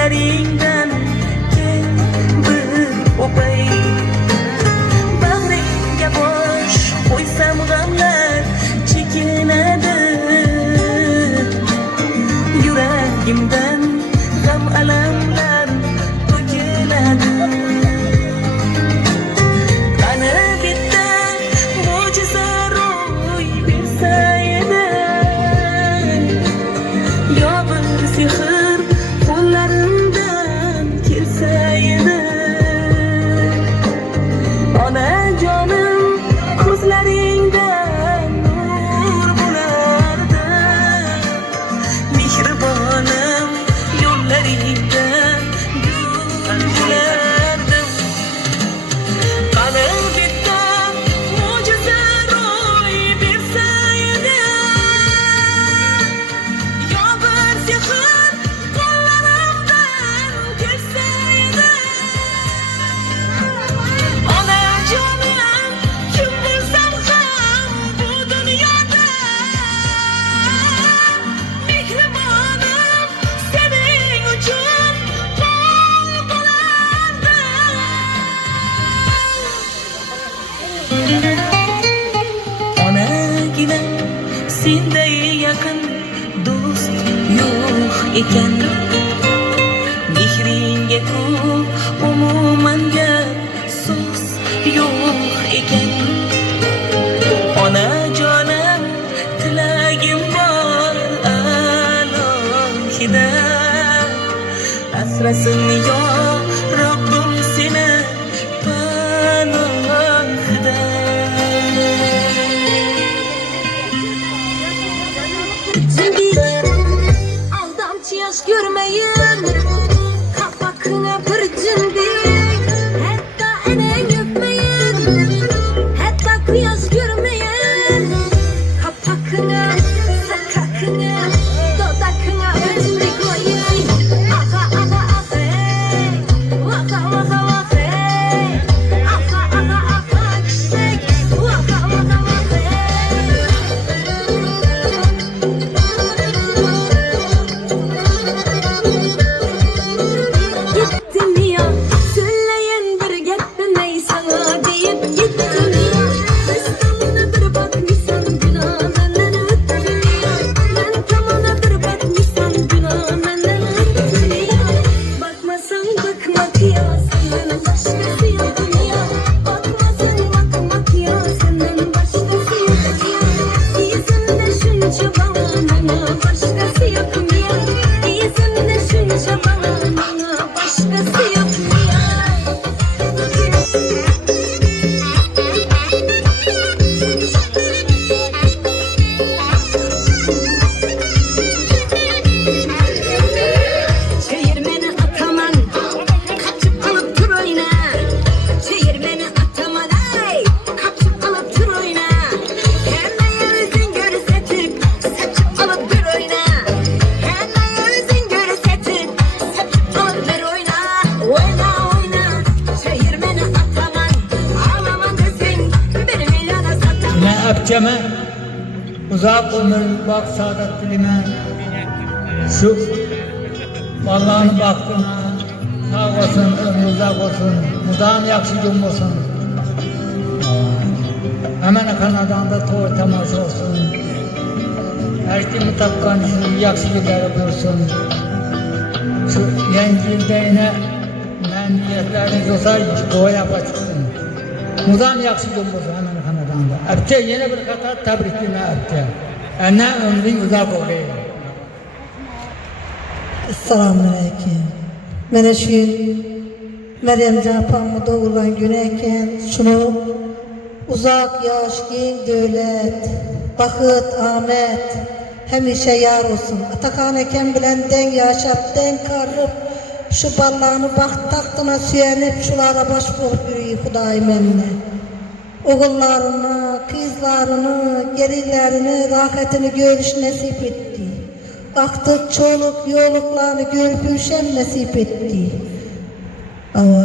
ko'zlaringdan bir o'pay. Bag'ringga bosh qo'ysam g'amlar chekinadi, yuragimdan g'am alamlar to'kiladi. Qani bitta mo'jiza ro'y bersa edi, yo bir sehr qo'llarimdan kelsa edi. Onajonim ko'zlaringdan nur bo'lardi, mehribonim yo'llaringdan gul bo'lardi. Qani bitta mo'jiza ro'y bersa edi, yo bir sehr qo'llarimdan kelsa edi. Onajonim kim bo'lsam ham bu dunyoda, mehribonim sening uchun qul bo'lardi. Onagina senday yaqin do'st yo'q ekan, mehringga-ku umuman gap so'z yo'q ekan. Onajonim tilagim bor alohida, asrasin yo Robbim seni panohida. Aldamçı yaş görmeyin, kapakına bir cimdik, hatta enen öpmeyin, hatta kıyas görmeyin, kapakına, sakakına, dodakına özünü koyun. Aha aha aha hey, vaka vaka vaka hey, aha aha aha çiçek, vaka vaka vaka hey. Gittim ya, söyleyen bir gepmi ney sana deyip gittim ya. Restamına bir bakmışsan günah menden öttün ya. Ben tamana bir bakmışsan günah menden öttün ya. Bakmasan bakmak ya, senden başkası yok ya. Bakmasan bakmak ya, senden başkası yok ya. İyisinde şunca bana başkası yok ya. İyisinde şunca bana başkası yok ya. Çevirmeni ataman, kaçıp alıp tur oyna. Çevirmeni ataman, ay, kaçıp alıp tur oyna. Hemen yüzün görse Türk, saçıp alıp bir oyna. Hemen yüzün görse Türk, saçıp alıp bir oyna. Oyna oyna, çevirmeni ataman, ağlaman desin, bir milyona sataman. Yine öpçeme, uzak ömür bak saadet dilime. Şu Allah'ın baktığına sağ olsun, ömrü uzak olsun, mudam yakşı gün olsun. Hemen kanadanda doğru temas olsun. Her kimi tapkan yakşı günleri bulsun. Şu yencilde yine niyetleriniz olsa doğuya çıksın. Mudam yakşı gün olsun hemen kanadanda. Öpçe yine bir kata tebrikline öpçe. Enne ömrün uzak olayım. Selamünaleyküm. Mene şu Meryem Capan'ı doğulan güneyken şunu uzak yaş gen devlet, bakıt Ahmet hemişe yar olsun. Atakan eken bilen den yaşap den karıp şu ballağını bak taktına süyenip şulara baş bulup yürüyü Hudayım emine. Oğullarını, kızlarını, gelinlerini, rahatını görüş nasip etti. Aktık çoluk yoluklarını görüp nasip etti. Ama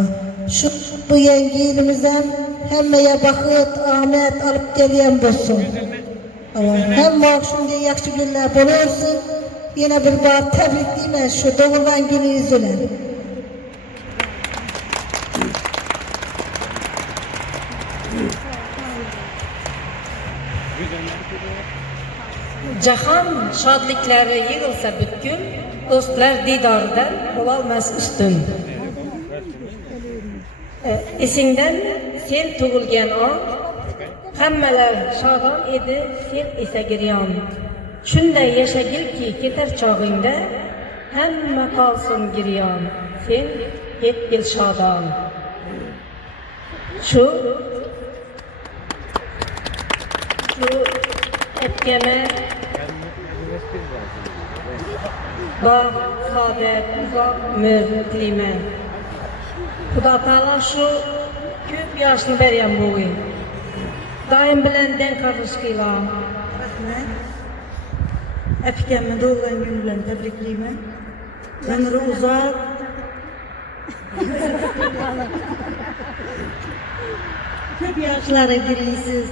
şu bu yengilimizden hemmeye bakıt Ahmet alıp geliyen bolsun. Hem akşam diye yakşı günler bulursun, Yine bir bar tebrikliyim şu doğulan günü yüzüne. Jahon şadliklari yig'ilsa butkul, do'stlar didoridan bo'lolmas ustun. Esingdan sen tug'ilgan on, hammalar shodon edi, sen esa giryon. Shunday yashagilki ketar chog'ingda, hamma qolsin giryon, sen yetgil shodon. Shu etgeme bog' saadet uzoq umr tilayman. Xudo taolo shu ko'p yoshni bergan bo'g'ing. Doim bilan deng qarg'ish qilgan. Rahmet. Efkem'e doğulan gün bilen tebrikliyim. Ömrü uzak. Çok yaşlara giriyorsunuz.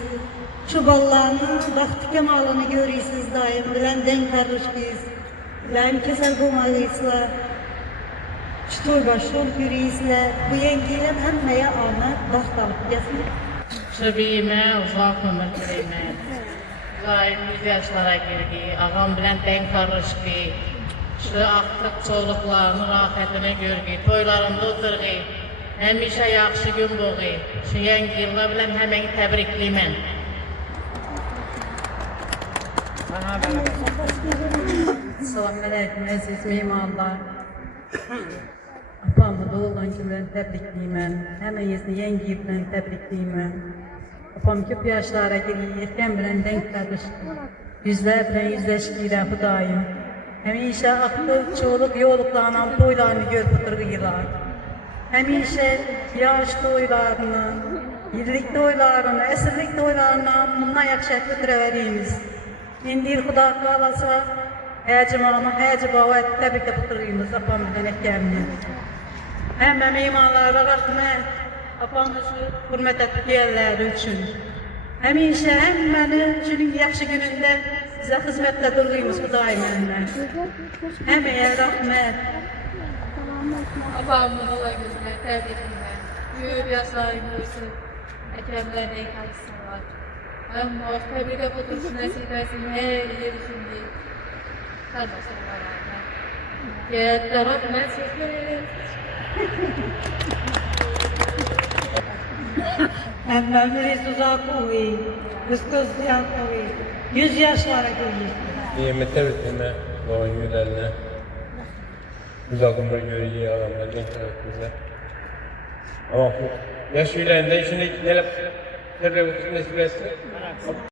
Şu ballarının vakti kemalını görüyorsunuz daim. Bilen denk karışkıyız. Bilen kesel bulmalıyızlar. Şutur başım yürüyüzler. Bu yengiyle hemmeye amet baxt alıp gelsin. Şöbiyime uzak ömür dileymen. Daim 100 yaşlara girdi, ağam bilen denk karışkı. Şu aktık çoluklarının rahatını görgü, toylarında oturgi. Hemişe yaxşı gün boğu. Şu yangi yıllar bilen hemen tebrikliymen. Selamünaleyküm aziz mehmanlar. Apamı doğulan gün bilen tebrikliymen. Hemmeyizni yangi yıl bilen tebrikliymen. Apam köp yaşlara giriyor, yetken bilen denk karıştı. Yüzler bilen yüzleşkiyle bu daim. Hemişe aklı çoğuluk yoluklarla toylarını görüp oturguylar. Hemişe yaş toylarını, yıllık toylarını, esirlik toylarını bundan yakışık götüreveriyimiz. İndir Xuda kalasa, həcı mama, həcı baba təbrik də oturuyumuz apam bilen ekkenini. Həmmə meymanlara rəhmət. Apamı şu hürmet etkiyenler için. Həmişə həmmənin günün yaxşı günündə bizə xizmətdə durğuyumuz bu daimənlə. Həməyə rəhmət. Apamın ola gözüne tebrikime. Büyük yaşlarım olsun. Ekemlerine kalsınlar. Hem hoş tebrik edip otursun nasiplesin. Her yeri şimdi. Kalmasınlar. Yeter rahmet söz verelim. Əmməlimiz uzaq olayım, qız ziyan olayım. 100 yaşlara geliyor. Nimet tebrikleme doğan günlerine. Güzel ömür görüyor adamlar genç hayatımızda. Ama yaş yüreğinde şimdi gelip terör nasip etsin.